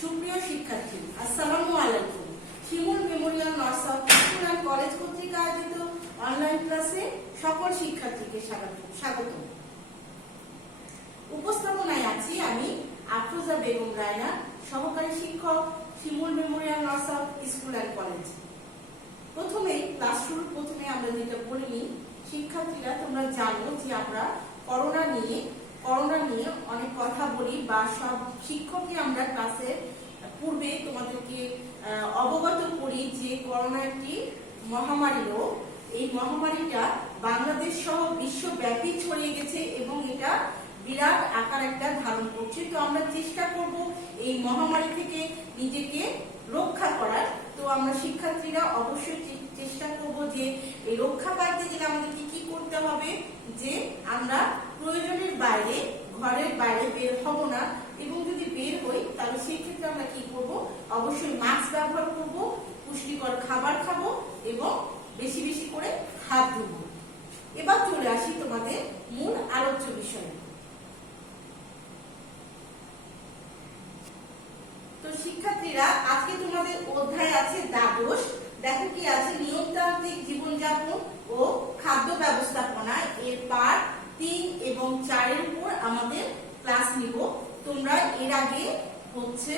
সুপ্রিয় শিক্ষার্থী, আসসালামু আলাইকুম। Shimul memorial north south school and college কর্তৃক আয়োজিত অনলাইন ক্লাসে সকল শিক্ষার্থীকে স্বাগত। উপস্থাপনায় আছি আমি আফরোজা বেগম রায়না, সহকারী শিক্ষক, Shimul memorial north south school and college. Class শুরুর প্রথমে আমরা যেটা বলে নিই, শিক্ষার্থীরা তোমরা জানো যে আমরা করোনা নিয়ে অনেক কথা বলি বা সব শিক্ষকই আমরা ক্লাসের পূর্বে তোমাদেরকে অবগত করি যে করোনা একটি মহামারী রোগ। এই মহামারীটা বাংলাদেশ সহ বিশ্বব্যাপী ছড়িয়ে গেছে এবং এটা বিরাট আকার একটা ধারণ করছে। তো আমরা চেষ্টা করব এই মহামারী থেকে নিজেকে রক্ষা করার। তো আমরা শিক্ষার্থীরা অবশ্যই চেষ্টা করব যে এই রক্ষা পাইতে গেলে আমাদেরকে কি করতে হবে, যে আমরা প্রয়োজনের বাইরে ঘরের বাইরে বের হব না, এবং যদি বের হই তাহলে সেই ক্ষেত্রে আমরা কি করব, অবশ্যই মাস্ক ব্যবহার করব, পুষ্টিকর খাবার খাবো এবং বেশি বেশি করে হাত ধুব। এবার চলে আসি তোমাদের মূল আলোচ্য বিষয়ে। তো শিক্ষার্থীরা, আজকে তোমাদের অধ্যায় আছে দ্বাদশ। দেখো কি আছে, নিয়মতান্ত্রিক জীবনযাপন ও খাদ্য ব্যবস্থাপনা, এর পার্ট 3 এবং 4 এর উপর আমাদের ক্লাস নিব। তোমরা এর আগে হচ্ছে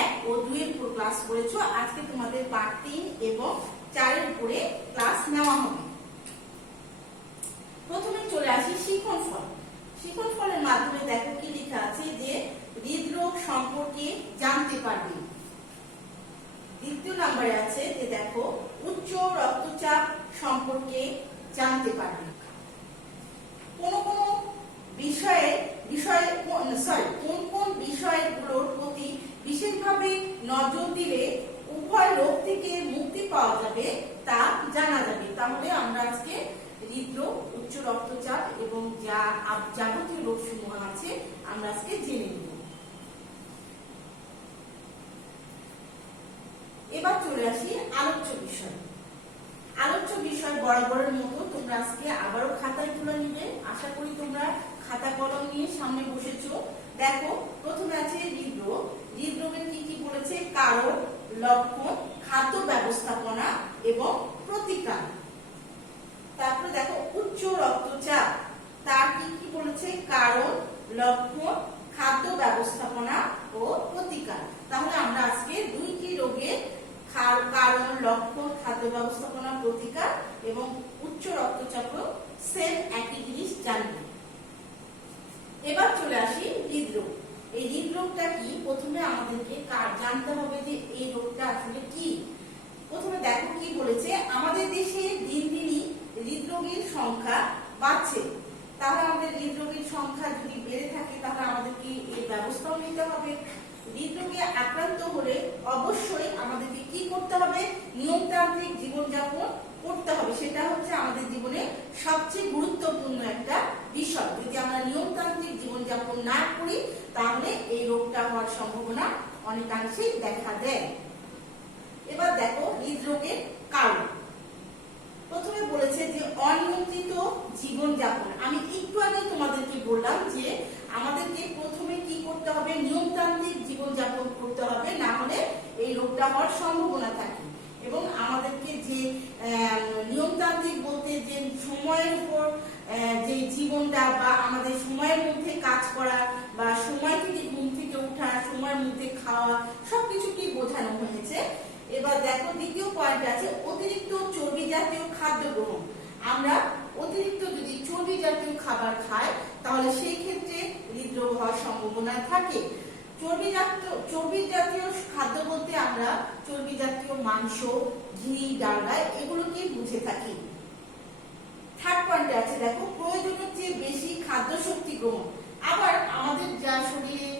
1 ও 2 এর উপর ক্লাস করেছো, আজকে তোমাদের পার্ট 3 এবং 4 এর উপরে ক্লাস নেওয়া হবে। প্রথমে চলে আসি শিক্ষণফল। শিক্ষণফলের মাধ্যমে দেখো কি লেখা আছে, যে হৃদরোগ সম্পর্কে জানতে পারবে। দ্বিতীয় নম্বরে আছে যে দেখো উচ্চ রক্তচাপ সম্পর্কে জানতে পারবে। কোন কোন বিষয়গুলোর প্রতি বিশেষভাবে নজর দিলে উভয় রোগ থেকে মুক্তি পাওয়া যাবে তা জানা যাবে। তাহলে আমরা আজকে হৃদরোগ, উচ্চ রক্তচাপ এবং যাবতীয় রোগ সমূহ আছে আমরা আজকে জেনে নেব। এবার চলে আসি আলোচ্য বিষয়। আলোচ্য বিষয় বরাবরের মতো তোমরা আজকে আবারও খাতায় তুলে নিবে। আশা করি তোমরা খাতা কলম নিয়ে সামনে বসেছো। দেখো প্রথমে আছে হৃদরোগ। হৃদরোগের কি কি বলেছে, কারণ, লক্ষণ, খাদ্য ব্যবস্থাপনা এবং প্রতিকার। তারপরে দেখো উচ্চ রক্তচাপ, তার কি কি বলেছে, কারণ, লক্ষণ, খাদ্য ব্যবস্থাপনা ও প্রতিকার। তাহলে আমরা আজকে 2টি রোগের কারণ, লক্ষণ, খাদ্য ব্যবস্থাপনা, প্রতিকার এবং উচ্চ রক্তচাপ সেম একই জিনিস জানব। এবার চলে আসি হৃদরোগ। এই হৃদরোগটা কি, প্রথমে আমাদেরকে জানতে হবে যে এই রোগটা আসলে কি। প্রথমে দেখো কি বলেছে, আমাদের দেশে দিন দিনই হৃদরোগীর সংখ্যা বাড়ছে। তাহলে আমাদের হৃদরোগীর সংখ্যা যদি বেড়ে থাকে তাহলে আমাদেরকে এর ব্যবস্থাও নিতে হবে। হৃদরোগে আক্রান্ত হলে অবশ্যই আমাদেরকে কি করতে হবে, নিয়মতান্ত্রিক জীবনযাপন করতে হবে। সেটা হচ্ছে আমাদের জীবনে সবচেয়ে গুরুত্বপূর্ণ একটা বিষয়। যদি আমরা নিয়মতান্ত্রিক জীবনযাপন না করি তাহলে এই রোগটা হওয়ার সম্ভাবনা অনেকাংশেই দেখা দেয়। এবার দেখো হৃদরোগের কারণ। প্রথমে বলেছে যে অনিয়ন্ত্রিত জীবনযাপন। আমি একটু আগে তোমাদেরকে বললাম যে আমাদেরকে প্রথমে কি করতে হবে, নিয়মতান্ত্রিক জীবনযাপন করতে হবে, না হলে এই রোগটা হওয়ার সম্ভাবনা থাকে। এবং আমাদেরকে যে নিয়মতান্ত্রিক বলতে যে সময়ের উপর যে জীবনটা বা আমাদের সময়ের মধ্যে কাজ করা বা সময় থেকে ঘুম থেকে ওঠা, সময়ের মধ্যে খাওয়া, সবকিছুকেই বোঝানো হয়েছে। এবার দেখো দ্বিতীয় পয়েন্ট আছে অতিরিক্ত চর্বি জাতীয় খাদ্য গ্রহণ। আমরা অতিরিক্ত যদি চর্বি জাতীয় খাবার খাই তাহলে সেই ক্ষেত্রে হৃদরোগ হওয়ার সম্ভাবনা থাকে। চর্বি জাতীয় খাদ্য বলতে আমরা চর্বি জাতীয় মাংস, ঘি, ডালডা এগুলোকে বুঝে থাকি। থার্ড পয়েন্টে আছে দেখো প্রয়োজনের চেয়ে বেশি খাদ্য শক্তি গ্রহণ। আবার আমাদের যা শরীরে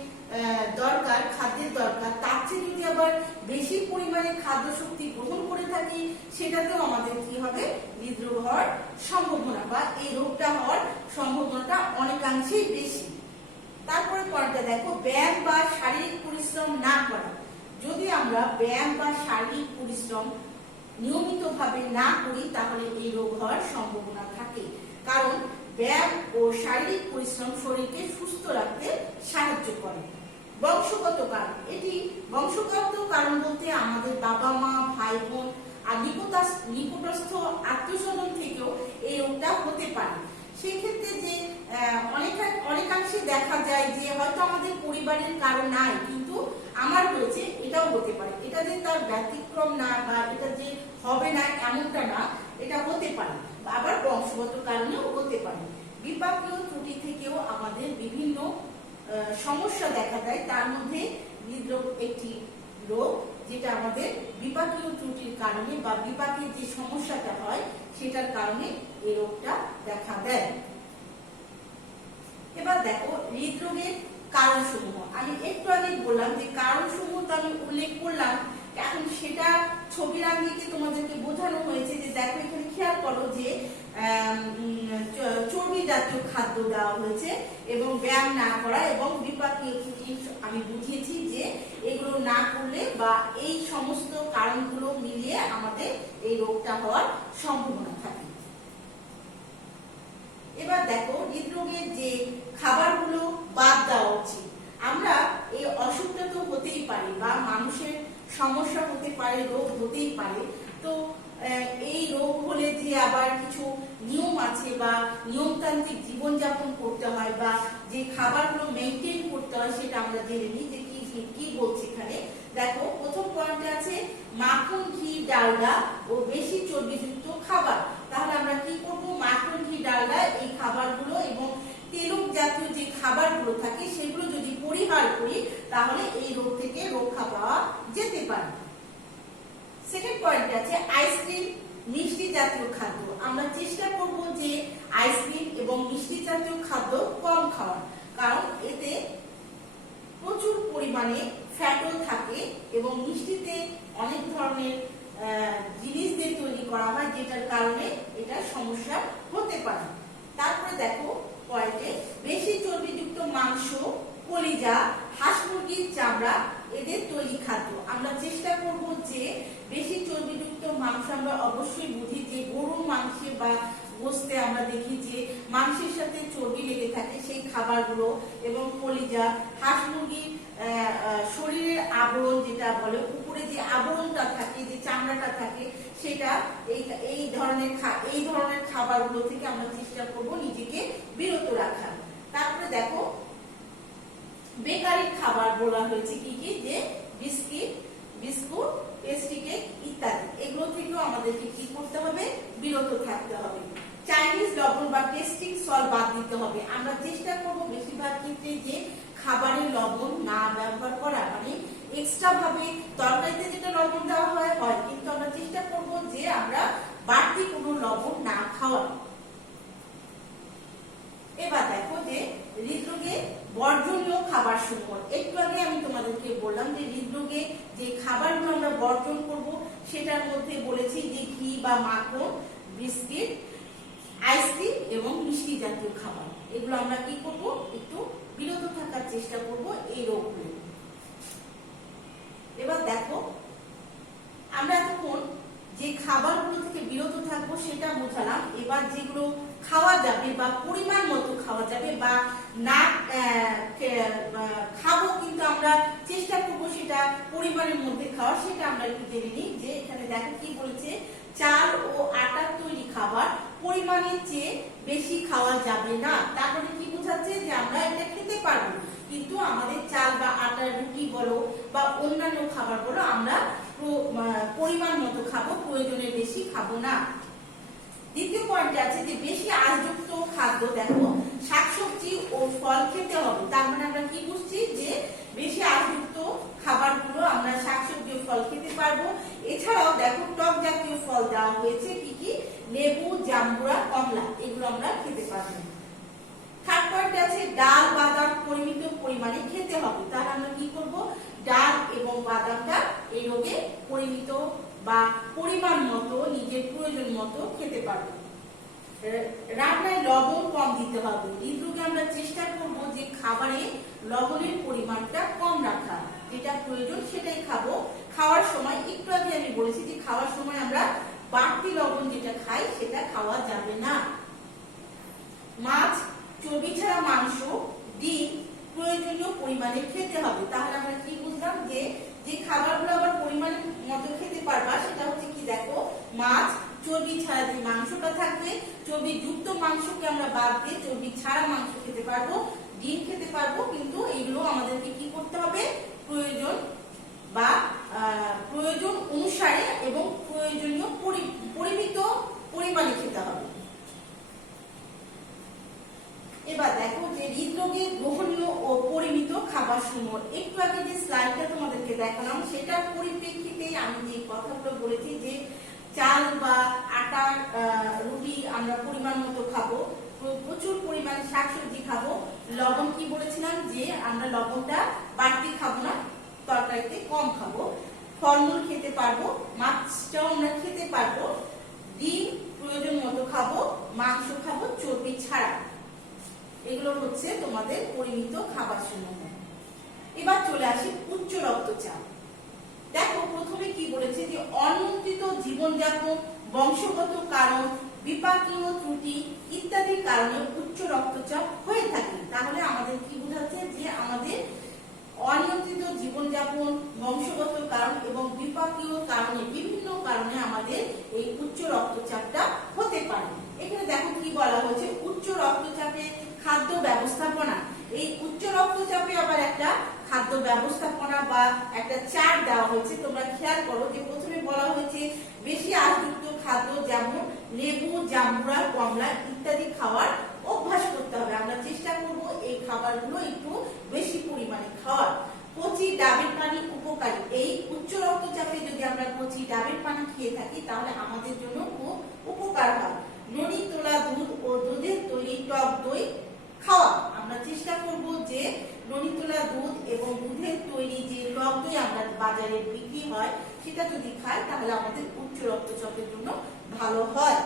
দরকার, খাদ্যের দরকার, তার চেয়ে যদি আবার বেশি পরিমাণে খাদ্য শক্তি গ্রহণ করে থাকি সেটাতেও আমাদের কি হবে, হৃদরোগ হওয়ার সম্ভাবনা বা এই রোগটা হওয়ার সম্ভাবনাটা অনেকাংশেই বেশি। তারপরে পয়েন্টটা দেখো ব্যায়াম বা শারীরিক পরিশ্রম না করা। যদি আমরা ব্যায়াম বা শারীরিক পরিশ্রম নিয়মিতভাবে না করি তাহলে এই রোগ হওয়ার সম্ভাবনা থাকে। কারণ ব্যায়াম ও শারীরিক পরিশ্রম শরীরকে সুস্থ রাখতে সাহায্য করে। বংশগত কারণ, এটি বংশগত কারণ বলতে আমাদের বাবা মা, ভাই বোন আর নিকটস্থ আত্মীয়স্বজন থেকেও এই রোগটা হতে পারে। সেই ক্ষেত্রে যে অনেকাংশে দেখা যায় যে হয়তো আমাদের পরিবারের কারণ নাই, কিন্তু আমার হয়েছে, এটাও হতে পারে। এটা যে তার ব্যতিক্রম না বা এটা যে হবে না এমনটা না, এটা হতে পারে, আবার বংশগত কারণেও হতে পারে। বিপাকীয় ত্রুটি থেকেও আমাদের বিভিন্ন সমস্যা দেখা দেয়, তার মধ্যে হৃদরোগ একটি রোগ, যেটা আমাদের বিপাকীয় ত্রুটির কারণে বা বিপাকের যে সমস্যাটা হয় সেটার কারণে এই রোগটা দেখা দেয়। এবার দেখো হৃদরোগের কারণসমূহ। আমি একটু আগে বললাম যে কারণসমূহ তো আমি উল্লেখ করলাম, এখন সেটা ছবির আঙ্গিকে তোমাদেরকে বোঝানো হয়েছে যে দেখো এখানে খেয়াল করো যে চর্বি জাতীয় খাদ্য দেওয়া হয়েছে এবং ব্যায়াম না করা এবং বিপাকীয় ত্রুটি আমি বুঝিয়েছি যে এগুলো না করলে বা এই সমস্ত কারণগুলো মিলিয়ে আমাদের এই রোগটা হওয়ার সম্ভাবনা থাকে। এবার দেখো হৃদরোগের যে খাবারগুলো বাদ দেওয়া উচিত। আমরা এই অসুখটা তো হতেই পারে বা মানুষের সমস্যা হতে পারে, রোগ হতেই পারে, তো এই রোগ হলে যে আবার কিছু নিয়ম আছে বা নিয়মতান্ত্রিক জীবনযাপন করতে হয় বা যে খাবারগুলো মেনটেন করতে হয় সেটা আমরা জেনে নিই যে কি বলছে এখানে। দেখো প্রথম পয়েন্টে আছে মাখন, ঘি, ডালডা ও বেশি চর্বিযুক্ত খাবার। তাহলে আমরা কি করব? মাখন, ঘি, ডালডা এই খাবারগুলো এবং তেলক জাতীয় যে খাবারগুলো থাকে সেগুলো যদি পরিহার করি তাহলে এই রোগ থেকে রক্ষা পাওয়া যেতে পারে। সেকেন্ড পয়েন্ট আছে আইসক্রিম, মিষ্টি জাতীয় খাদ্য। আমরা চেষ্টা করব যে আইসক্রিম এবং মিষ্টি জাতীয় খাদ্য কম খাওয়ার, কারণ এতে প্রচুর পরিমাণে ফ্যাটও থাকে এবং মিষ্টিতে অনেক ধরনের জিনিস দিয়ে তৈরি করা হয়, যেটার কারণে এটা সমস্যা হতে পারে। তারপরে দেখো পয়েন্টে বেশি চর্বিযুক্ত মাংস, কলিজা, হাঁস মুরগির চামড়া এদের তৈরি খাদ্য। আমরা চেষ্টা করব যে বেশি চর্বিযুক্ত মাংস, আমরা অবশ্যই বুঝি যে গরুর মাংসে বা গোস্তে আমরা দেখি যে মাংসের সাথে চর্বি লেগে থাকে, সেই খাবারগুলো এবং কলিজা, হাঁস মুরগির শরীরের আবরণ যেটা বলে, উপরে যে আবরণটা থাকে, যে চামড়াটা থাকে, সেটা এই ধরনের খাবারগুলো থেকে আমরা চেষ্টা করব নিজেকে বিরত রাখার। তারপরে দেখো বেকারি খাবার বলা হয়েছে কি কি, যে বিস্কুট, পেস্ট্রি কেক ইত্যাদি, এগুলো থেকেও আমাদেরকে কি করতে হবে? বিরত থাকতে হবে। চাইনিজ লবণ বা টেস্টিং সল্ট বাদ দিতে হবে। আমরা চেষ্টা করব বেশিরভাগ ক্ষেত্রে যে খাবারে লবণ না ব্যবহার করা, মানে এক্সট্রা ভাবে তরকারিতে যেটা লবণ দেওয়া হয়, কিন্তু আমরা চেষ্টা করব যে আমরা বাড়তি কোনো লবণ না খাওয়া। এবার দেখো যে হৃদরোগে বর্জনীয় খাবার সমূহ। একটু আগে আমি তোমাদেরকে বললাম যে হৃদরোগে যে খাবারগুলো আমরা বর্জন করব সেটার মধ্যে বলেছি যে ঘি বা মাখন, বিস্কিট, আইসক্রিম এবং মিষ্টি জাতীয় খাবার, এগুলো আমরা কি করব? একটু বিরত থাকার চেষ্টা করব এই রোগগুলো। এবার দেখো আমরা এতক্ষণ যে খাবারগুলো থেকে বিরত থাকবো সেটা বোঝালাম। এবার যেগুলো খাওয়া যাবে বা পরিমাণ মতো খাওয়া যাবে বা না খাবো কিন্তু আমরা চেষ্টা করবো সেটা পরিমাণের মধ্যে খাওয়া, সেটা আমরা একটু জেনে নিই। যে এখানে দেখো কি বলেছে, চাল ও আটার তৈরি খাবার পরিমাণের চেয়ে বেশি খাওয়া যাবে না। তারপরে কি বোঝাচ্ছে? যে আমরা এটা খেতে পারবো, কিন্তু আমাদের চাল বা আটার রুটি বলো বা অন্যান্য খাবার বলো আমরা পরিমাণ মতো খাবো, প্রয়োজনের বেশি খাবো না। দ্বিতীয় পয়েন্টে আছে যে বেশি আঁশযুক্ত খাদ্য। দেখো শাকসবজি ও ফল খেতে হবে। তার মানে আমরা কি বুঝছি? যে বেশি আঁশযুক্ত খাবারগুলো আমরা শাকসবজি ও ফল খেতে পারবো। এছাড়াও দেখো টক জাতীয় ফল দেওয়া হয়েছে কি কি, লেবু, জাম্বুরা, কমলা, এগুলো আমরা খেতে পারবো। থার্ড পয়েন্ট আছে ডাল, বাদাম পরিমিত পরিমাণে খেতে হবে। তাহলে আমরা কি করব? ডাল এবং বাদামটা এই রোগে পরিমিত বা পরিমাণ মতো নিজের প্রয়োজন মতো খেতে পারবো। রান্নায় লবণ কম দিতে হবে। হৃদরোগে আমরা চেষ্টা করব যে খাবারে লবণের পরিমাণটা কম রাখা, যেটা প্রয়োজন সেটাই খাবো। খাওয়ার সময় একটু আগে আমি বলেছি যে খাওয়ার সময় আমরা বাড়তি লবণ যেটা খাই সেটা খাওয়া যাবে না। মাছ, চর্বি ছাড়া মাংস, ডিম প্রয়োজনীয় পরিমাণে খেতে হবে। তাহলে আমরা কি বুঝলাম যে যে খাবারগুলো আবার পরিমাণ মতো খেতে পারবা সেটা হচ্ছে কি দেখো, মাছ, চর্বি ছাড়া যে মাংসটা থাকবে, চর্বি যুক্ত মাংসকে আমরা বাদ দিয়ে চর্বি ছাড়া মাংস খেতে পারবো, ডিম খেতে পারবো, কিন্তু এইগুলো আমাদেরকে কি করতে হবে, প্রয়োজন বা প্রয়োজন অনুসারে এবং প্রয়োজনীয় পরিমিত পরিমাণে খেতে হবে। এবার দেখো যে হৃদরোগে গ্রহণীয় ও পরিমিত খাবার সমূহ, একটু আগে যে স্লাইডটা তোমাদেরকে দেখালাম সেটার পরিপ্রেক্ষিতে আমি যে কথাগুলো বলেছি যে চাল বা আটার রুটি আমরা পরিমাণ মতো খাবো, প্রচুর পরিমাণে শাকসবজি খাবো, লবণ কি বলেছিলাম যে আমরা লবণটা বাড়তি খাবো না, তরকারিতে কম খাবো, ফলমূল খেতে পারবো, মাছটাও আমরা খেতে পারবো, ডিম প্রয়োজন মতো খাবো, মাংস খাবো চর্বি ছাড়া। এগুলো হচ্ছে তোমাদের পরিমিত খাবার সমূহ। এবার চলে আসি উচ্চ রক্তচাপ। দেখো প্রথমে কি বলেছে যে অনিয়ন্ত্রিত জীবনযাপন, বংশগত কারণ, বিপাকীয় ত্রুটি ইত্যাদি কারণে উচ্চ রক্তচাপ হয়ে থাকে। তাহলে আমাদের কি বোঝাচ্ছে যে আমাদের অনিয়ন্ত্রিত জীবনযাপন, বংশগত কারণ এবং বিপাকীয় কারণে, বিভিন্ন কারণে আমাদের এই উচ্চ রক্তচাপটা হতে পারে। এখানে দেখো কি বলা হয়েছে, উচ্চ রক্তচাপে খাদ্য ব্যবস্থাপনা। এই উচ্চ রক্তচাপে আবার একটা খাদ্য ব্যবস্থাপনা বা একটা চার্ট দেওয়া হয়েছে। তোমরা খেয়াল করো যে প্রথমে বলা হয়েছে বেশি আঁশযুক্ত খাদ্য যেমন লেবু, জাম্বুরা, কমলা ইত্যাদি খাওয়ার অভ্যাস করতে হবে। আমরা চেষ্টা করব এই খাবারগুলো একটু বেশি পরিমাণে খাওয়ার। কচি ডাবের পানি উপকারী। এই উচ্চ রক্তচাপে যদি আমরা কচি ডাবের পানি খেয়ে থাকি তাহলে আমাদের জন্য খুব উপকার হয়। ননি তোলা দুধ ও দুধের তৈরি টক দই খাওয়া। আমরা চেষ্টা করব যে ননি তোলা দুধ এবং দুধের তৈরি যে টক দই আমরা বাজারে বিক্রি হয় সেটা যদি খাই তাহলে আমাদের উচ্চ রক্তচাপের জন্য ভালো হয়।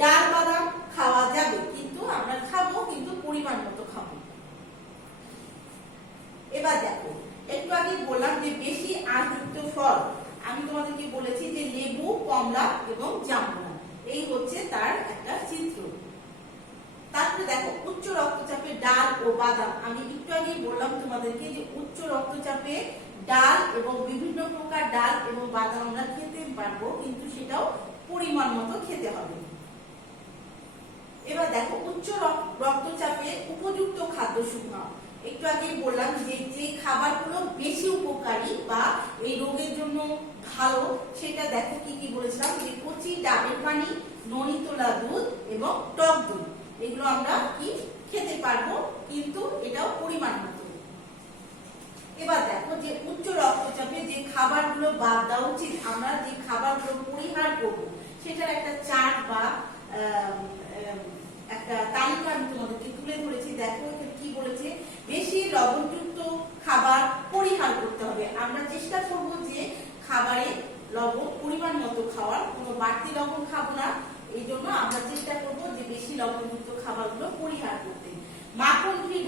ডাল বাদাম খাওয়া যাবে, কিন্তু আমরা খাবো কিন্তু পরিমাণ মতো খাবো। এবার দেখো একটু আগে বললাম যে বেশি আঁশযুক্ত ফল, আমি তোমাদেরকে বলেছি যে লেবু, কমলা এবং জাম্বুরা, এই হচ্ছে তার একটা চিত্র। তারপরে দেখো উচ্চ রক্তচাপে ডাল ও বাদাম, আমি একটু আগে বললাম তোমাদেরকে যে উচ্চ রক্তচাপে ডাল এবং বিভিন্ন প্রকার ডাল এবং বাদাম আমরা খেতে পারবো, কিন্তু সেটাও পরিমাণ মতো খেতে হবে। এবার দেখো উচ্চ রক্তচাপে উপযুক্ত খাদ্য সমূহ, একটু আগে বললাম যে যে খাবারগুলো বেশি উপকারী বা এই রোগের জন্য ভালো সেটা দেখো কি কি বলেছিলাম যে কচি ডাবের পানি, ননি তোলা দুধ এবং টক দই, এগুলো আমরা কি খেতে পারবো, কিন্তু এটাও পরিমাণ মতো। এবার দেখো যে উচ্চ রক্তচাপে যে খাবারগুলো বাদ দেওয়া উচিত, আমরা যে খাবারগুলো পরিহার করব সেটার একটা চার্ট বা একটা তালিকা আমি তোমাদেরকে তুলে ধরেছি। দেখো কি বলেছে, বেশি লবণযুক্ত খাবার পরিহার করতে হবে। আমরা চেষ্টা করব যে খাবারে লবণ পরিমাণ মতো খাওয়ার, কোনো বাড়তি লবণ খাবো না, এই জন্য আমরা চেষ্টা করব যে বেশি লবণযুক্ত খাবারগুলো পরিহার করতে। মাখন, ঘি,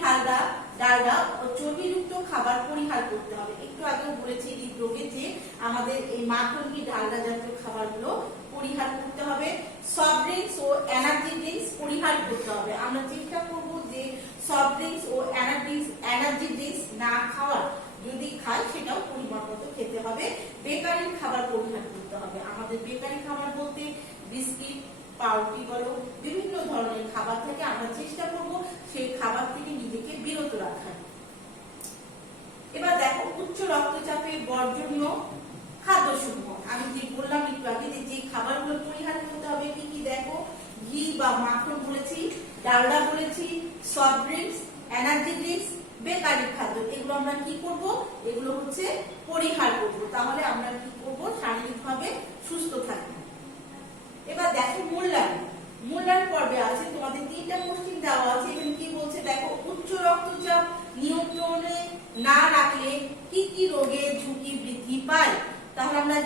ডালডা ও চর্বিযুক্ত খাবার পরিহার করতে হবে। একটু আগেও বলেছি হৃদরোগে যে আমাদের এই মাখন, ঘি, ডালডা জাতীয় খাবারগুলো পরিহার করতে হবে। সফট ড্রিঙ্কস ও এনার্জি ড্রিঙ্কস পরিহার করতে হবে। আমরা চেষ্টা করব যে সফট ড্রিঙ্কস ও এনার্জি ড্রিঙ্কস না খাওয়ার, যদি খাই সেটাও পরিমাণ মতো খেতে হবে। বেকারি খাবার পরিহার করতে হবে। আমাদের বেকারি খাবার বলতে বিস্কিট, পাউরুটি বলো, বিভিন্ন ধরনের খাবার থেকে আমরা চেষ্টা করব সেই খাবার থেকে নিজেকে বিরত রাখার। এবার দেখো উচ্চ রক্তচাপে বর্জনীয় খাদ্যসমূহ, আমি যে বললাম একটু আগে যে খাবারগুলো পরিহার করতে হবে কি কি দেখো, ঘি বা মাখন বলেছি, ডালডা বলেছি, soft drinks, energy drinks, bakery খাদ্য, এগুলো আমরা কি করব, এগুলো হচ্ছে পরিহার করব। তাহলে আমরা কি করব, শারীরিকভাবে সুস্থ থাকব। এবার দেখো মূল্যায়ন পর্বে আছে তোমাদের 3টা কোশ্চেন দেওয়া আছে। এখানে কি বলছে দেখো, উচ্চ রক্তচাপ নিয়ন্ত্রণে না রাখলে কি কি রোগের ঝুঁকি বৃদ্ধি পায়। তাহলে আমরা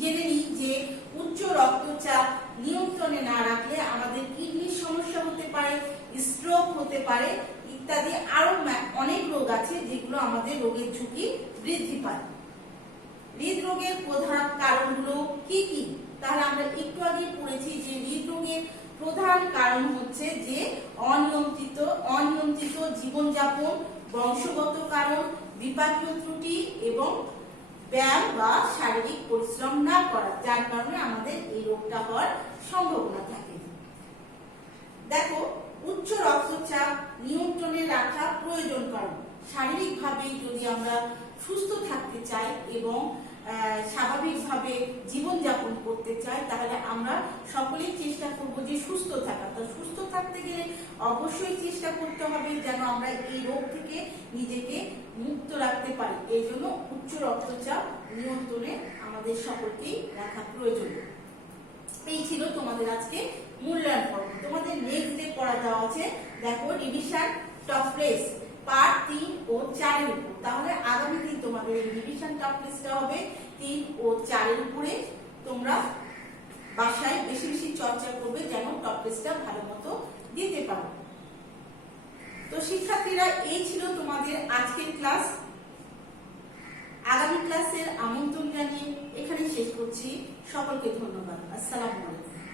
জেনে নিই যে উচ্চ রক্তচাপ নিয়ন্ত্রণে না রাখলে আমাদের কিডনির সমস্যা হতে পারে, স্ট্রোক হতে পারে ইত্যাদি আরো অনেক রোগ আছে যেগুলো আমাদের রোগের ঝুঁকি বৃদ্ধি পায়। হৃদরোগের প্রধান কারণগুলো কি কি, তাহলে আমরা একটু আগে পড়েছি যে হৃদরোগের প্রধান কারণ হচ্ছে যে অনিয়ন্ত্রিত জীবনযাপন, বংশগত কারণ, বিপাকীয় ত্রুটি এবং ব্যায়াম বা শারীরিক পরিশ্রম না করা, যার কারণে আমাদের এই রোগটা হওয়ার সম্ভাবনা থাকে। দেখো, উচ্চ রক্তচাপ নিয়ন্ত্রণে রাখা প্রয়োজন, কারণ শারীরিকভাবে যদি আমরা সুস্থ থাকতে চাই এবং স্বাভাবিকভাবে জীবনযাপন করতে চাই, তাহলে আমরা সকলেই চেষ্টা করব যে সুস্থ থাকা। তো সুস্থ থাকতে গেলে অবশ্যই চেষ্টা করতে হবে যেন আমরা এই রোগ থেকে নিজেকে মুক্ত রাখতে পারি। এই জন্য উচ্চ রক্তচাপ নিয়ন্ত্রণে আমাদের সকলকেই রাখা প্রয়োজন। এই ছিল তোমাদের আজকে মূল্যায়ন পর্ব। তোমাদের নেক্সট ডে পড়া দেওয়া আছে, দেখো রিভিশন টপ টেস্ট পার্ট 3 ও 4 এর উপর। তাহলে আগামী দিন তোমাদের এই রিভিশন টপ টেস্টটা হবে 3 ও 4 এর উপরে। তোমরা বাসায় বেশি বেশি চর্চা করবে যেন টপ টেস্টটা ভালো মতো দিতে পারো। তো শিক্ষার্থীরা, এই ছিল তোমাদের আজকের ক্লাস। আগামী ক্লাসের আমন্ত্রণ জানিয়ে এখানে শেষ করছি। সকলকে ধন্যবাদ। আসসালামু আলাইকুম।